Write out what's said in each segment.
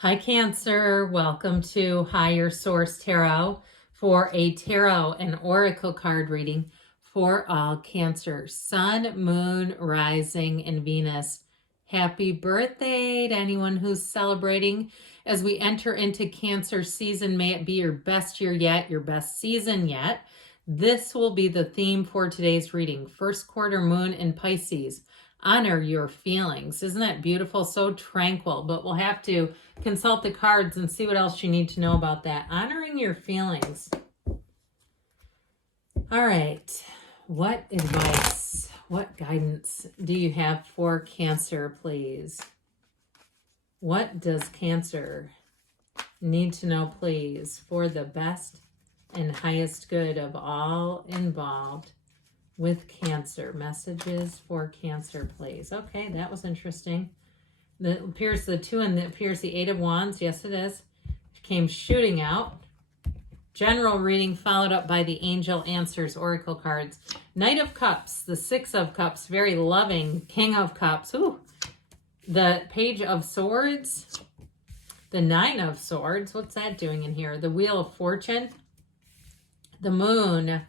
Hi, Cancer. Welcome to Higher Source Tarot for a tarot and oracle card reading for all Cancer, Sun, Moon, Rising, and Venus. Happy birthday to anyone who's celebrating as we enter into Cancer season. May it be your best year yet, your best season yet. This will be the theme for today's reading. First quarter moon in Pisces. Honor your feelings. Isn't that beautiful? So tranquil, but we'll have to consult the cards and see what else you need to know about that. Honoring your feelings. All right. What advice, what guidance do you have for Cancer, please? What does Cancer need to know, please, for the best and highest good of all involved with Cancer? Messages for Cancer, please. Okay, that was interesting. That appears the 2 and it appears the 8 of Wands. Yes, it is. It came shooting out. General reading followed up by the Angel Answers Oracle cards. Knight of Cups, the 6 of Cups, very loving. King of Cups. Ooh. The Page of Swords. The 9 of Swords. What's that doing in here? The Wheel of Fortune. The Moon.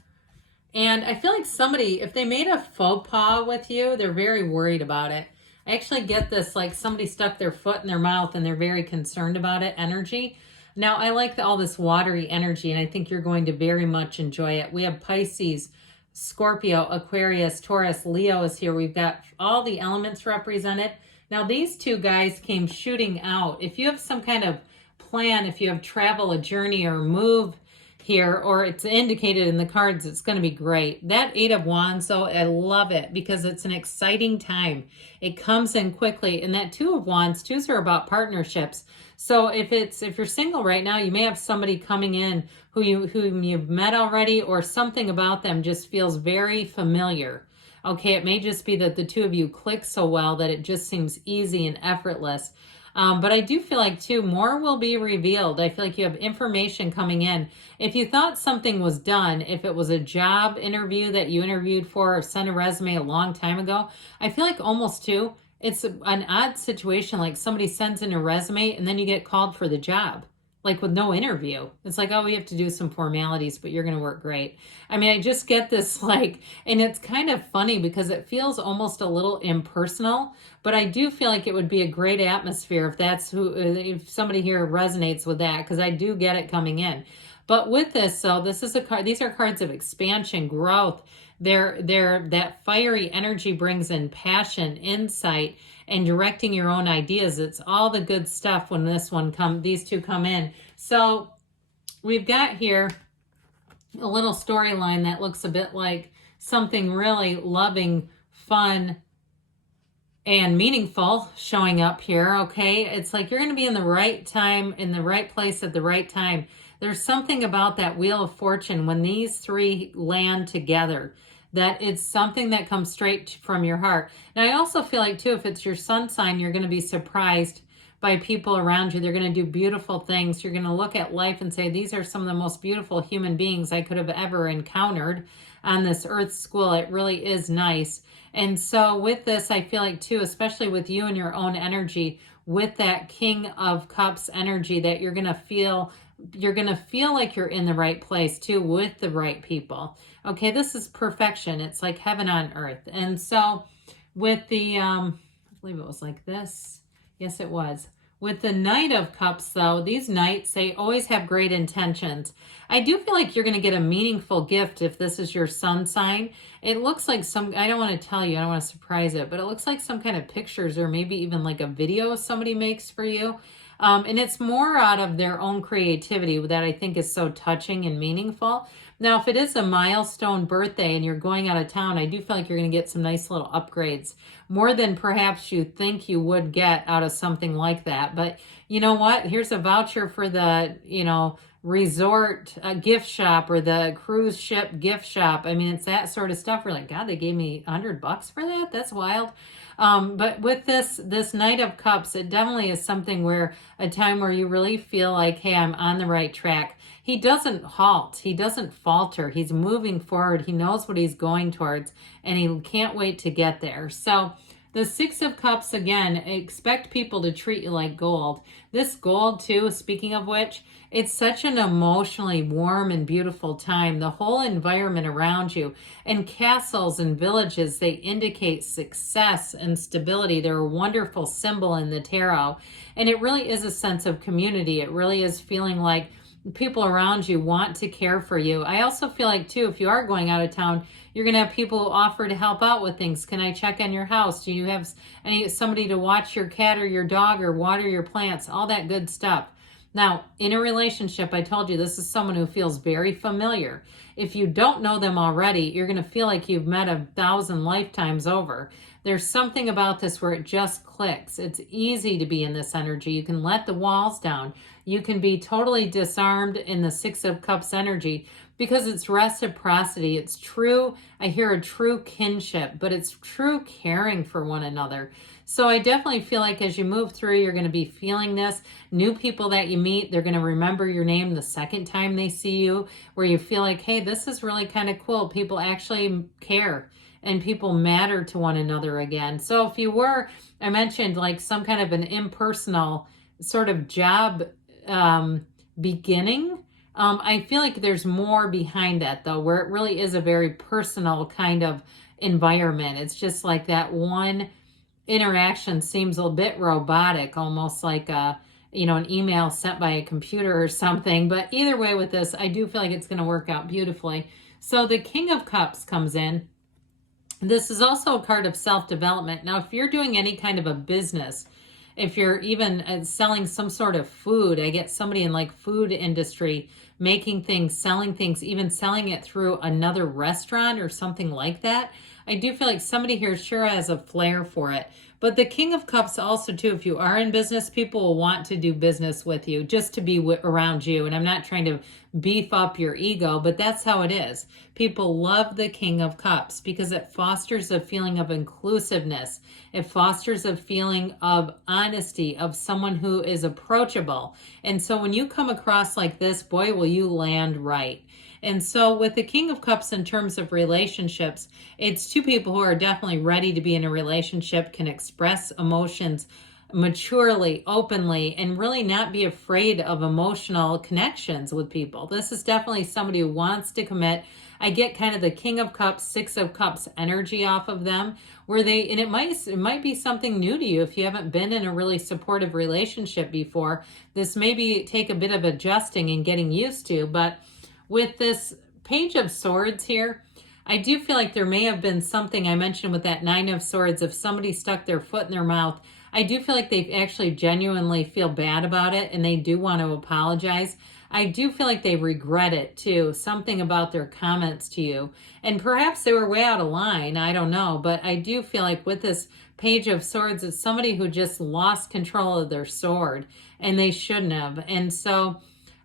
And I feel like somebody, if they made a faux pas with you, they're very worried about it. I actually get this, like somebody stuck their foot in their mouth and they're very concerned about it, energy. Now, I like all this watery energy, and I think you're going to very much enjoy it. We have Pisces, Scorpio, Aquarius, Taurus, Leo is here. We've got all the elements represented. Now, these two guys came shooting out. If you have some kind of plan, if you have travel, a journey, or move here, or it's indicated in the cards, it's going to be great. That 8 of Wands, though, I love it because it's an exciting time. It comes in quickly. And that 2 of Wands, 2s are about partnerships. So if you're single right now, you may have somebody coming in whom you've met already, or something about them just feels very familiar. Okay, it may just be that the 2 of you click so well that it just seems easy and effortless. But I do feel like, too, more will be revealed. I feel like you have information coming in. If you thought something was done, if it was a job interview that you interviewed for or sent a resume a long time ago, I feel like almost, too, it's an odd situation. Like somebody sends in a resume and then you get called for the job, like with no interview. It's like, oh, we have to do some formalities, but you're going to work great. I mean, I just get this like, and it's kind of funny because it feels almost a little impersonal, but I do feel like it would be a great atmosphere if somebody here resonates with that, because I do get it coming in. But with this, so this is a card, these are cards of expansion, growth. That fiery energy brings in passion, insight, and directing your own ideas. It's all the good stuff when these two come in. So we've got here a little storyline that looks a bit like something really loving, fun, and meaningful showing up here. Okay, it's like you're going to be in the right time, in the right place at the right time. There's something about that Wheel of Fortune when these 3 land together, that it's something that comes straight from your heart. Now, I also feel like, too, if it's your sun sign, you're going to be surprised by people around you. They're going to do beautiful things. You're going to look at life and say, these are some of the most beautiful human beings I could have ever encountered on this earth school. It really is nice. And so with this, I feel like, too, especially with you and your own energy, with that King of Cups energy, that you're going to feel like you're in the right place, too, with the right people. Okay, this is perfection. It's like heaven on earth. And so with the, I believe it was like this. Yes, it was. With the Knight of Cups, though, these knights, they always have great intentions. I do feel like you're going to get a meaningful gift if this is your sun sign. It looks like I don't want to tell you, I don't want to surprise it, but it looks like some kind of pictures or maybe even like a video somebody makes for you. And it's more out of their own creativity that I think is so touching and meaningful. Now, if it is a milestone birthday and you're going out of town, I do feel like you're going to get some nice little upgrades, more than perhaps you think you would get out of something like that. But you know what? Here's a voucher for the, resort gift shop or the cruise ship gift shop. I mean, it's that sort of stuff. We're like, God, they gave me $100 for that? That's wild. But with this Knight of Cups, it definitely is something where a time where you really feel like, hey, I'm on the right track. He doesn't halt. He doesn't falter. He's moving forward. He knows what he's going towards, and he can't wait to get there. So The Six of Cups, again, expect people to treat you like gold. This gold, too, speaking of which, it's such an emotionally warm and beautiful time. The whole environment around you, and castles and villages, they indicate success and stability. They're a wonderful symbol in the tarot. And it really is a sense of community. It really is feeling like people around you want to care for you. I also feel like, too, if you are going out of town, you're going to have people who offer to help out with things. Can I check on your house? Do you have somebody to watch your cat or your dog or water your plants? All that good stuff. Now, in a relationship, I told you this is someone who feels very familiar. If you don't know them already, you're going to feel like you've met 1,000 lifetimes over. There's something about this where it just clicks. It's easy to be in this energy. You can let the walls down. You can be totally disarmed in the Six of Cups energy because it's reciprocity. It's true. I hear a true kinship, but it's true caring for one another. So I definitely feel like as you move through, you're going to be feeling this. New people that you meet, they're going to remember your name the second time they see you, where you feel like, hey, this is really kind of cool. People actually care and people matter to one another again. So if you were, I mentioned like some kind of an impersonal sort of job beginning, I feel like there's more behind that though, where it really is a very personal kind of environment. It's just like that one interaction seems a bit robotic, almost like an email sent by a computer or something. But either way with this, I do feel like it's going to work out beautifully. So the King of Cups comes in. This is also a card of self-development. Now, if you're doing any kind of a business, if you're even selling some sort of food, I get somebody in like food industry making things, selling things, even selling it through another restaurant or something like that. I do feel like somebody here sure has a flair for it. But the King of Cups also, too, if you are in business, people will want to do business with you just to be around you. And I'm not trying to beef up your ego, but that's how it is. People love the King of Cups because it fosters a feeling of inclusiveness. It fosters a feeling of honesty, of someone who is approachable. And so when you come across like this, boy, will you land right. And so with the King of Cups in terms of relationships, it's two people who are definitely ready to be in a relationship, can express emotions maturely, openly, and really not be afraid of emotional connections with people. This is definitely somebody who wants to commit. I get kind of the King of Cups, Six of Cups energy off of them, where and it might be something new to you if you haven't been in a really supportive relationship before. This maybe take a bit of adjusting and getting used to, but with this Page of Swords here, I do feel like there may have been something I mentioned with that Nine of Swords. If somebody stuck their foot in their mouth, I do feel like they actually genuinely feel bad about it and they do want to apologize. I do feel like they regret it too, something about their comments to you. And perhaps they were way out of line, I don't know. But I do feel like with this Page of Swords, it's somebody who just lost control of their sword and they shouldn't have. And so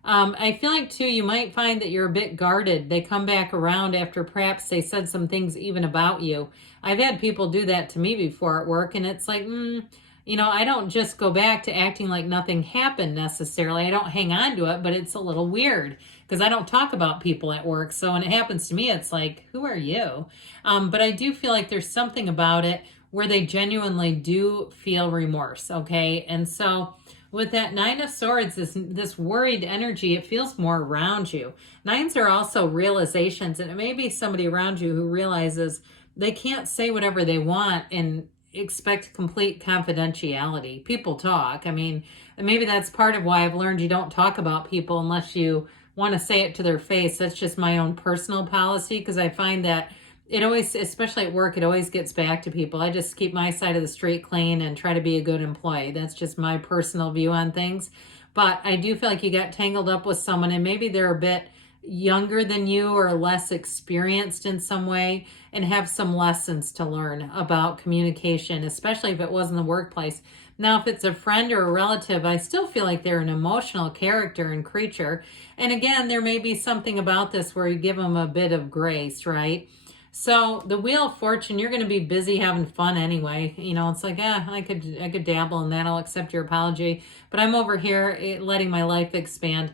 I feel like, too, you might find that you're a bit guarded. They come back around after perhaps they said some things even about you. I've had people do that to me before at work, and it's like, I don't just go back to acting like nothing happened necessarily. I don't hang on to it, but it's a little weird because I don't talk about people at work. So when it happens to me, it's like, who are you? But I do feel like there's something about it where they genuinely do feel remorse, okay? And so with that Nine of Swords, this worried energy, it feels more around you. Nines are also realizations, and it may be somebody around you who realizes they can't say whatever they want and expect complete confidentiality. People talk. I mean, maybe that's part of why I've learned you don't talk about people unless you want to say it to their face. That's just my own personal policy because I find that it always, especially at work, it always gets back to people. I just keep my side of the street clean and try to be a good employee. That's just my personal view on things. But I do feel like you got tangled up with someone and maybe they're a bit younger than you or less experienced in some way and have some lessons to learn about communication, especially if it was in the workplace. Now, if it's a friend or a relative, I still feel like they're an emotional character and creature. And again, there may be something about this where you give them a bit of grace, right? So the Wheel of Fortune, you're going to be busy having fun anyway. It's like, I could dabble in that. I'll accept your apology. But I'm over here letting my life expand.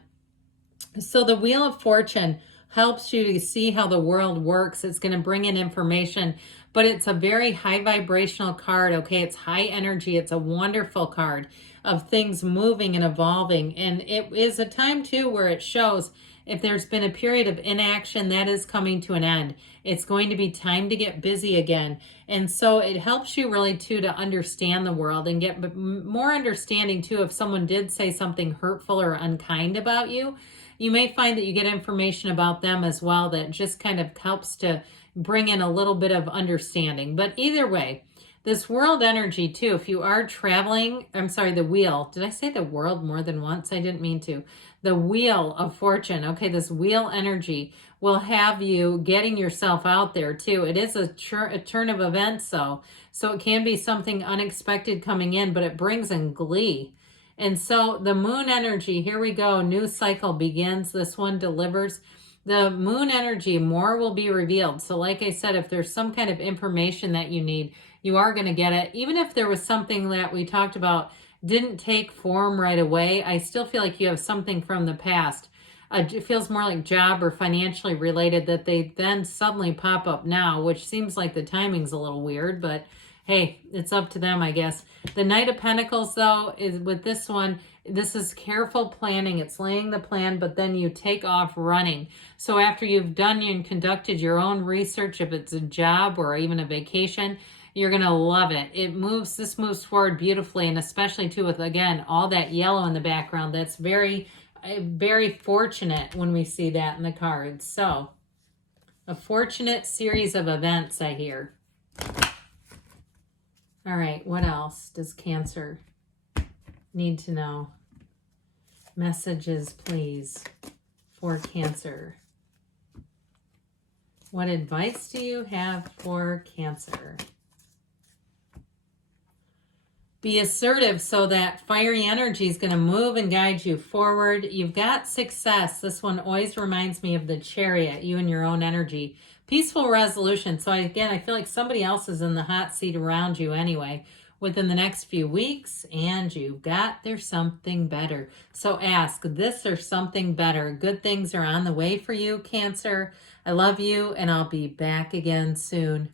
So the Wheel of Fortune helps you to see how the world works. It's going to bring in information. but it's a very high vibrational card. Okay, it's high energy. It's a wonderful card of things moving and evolving. And it is a time too where it shows if there's been a period of inaction, that is coming to an end. It's going to be time to get busy again. And so it helps you really too to understand the world and get more understanding too. If someone did say something hurtful or unkind about you, you may find that you get information about them as well that just kind of helps to bring in a little bit of understanding. But either way, this world energy too, if you are traveling, I'm sorry, the wheel. Did I say the world more than once? I didn't mean to. The wheel of fortune. Okay, this wheel energy will have you getting yourself out there too. It is a turn of events though. So it can be something unexpected coming in, but it brings in glee. And so the moon energy, here we go. New cycle begins. This one delivers. The moon energy, more will be revealed. So like I said, if there's some kind of information that you need, you are going to get it. Even if there was something that we talked about didn't take form right away, I still feel like you have something from the past. It feels more like job or financially related that they then suddenly pop up now, which seems like the timing's a little weird, but hey, it's up to them, I guess. The Knight of Pentacles, though, is with this one, this is careful planning. It's laying the plan, but then you take off running. So after you've done and conducted your own research, if it's a job or even a vacation, you're going to love it. This moves forward beautifully, and especially too with, again, all that yellow in the background. That's very, very fortunate when we see that in the cards. So a fortunate series of events, I hear. All right, what else does Cancer need to know? Messages, please, for Cancer. What advice do you have for Cancer? Be assertive so that fiery energy is going to move and guide you forward. You've got success. This one always reminds me of the Chariot, you and your own energy. Peaceful resolution. So again, I feel like somebody else is in the hot seat around you anyway within the next few weeks, and you've got there's something better. So ask this or something better. Good things are on the way for you, Cancer. I love you, and I'll be back again soon.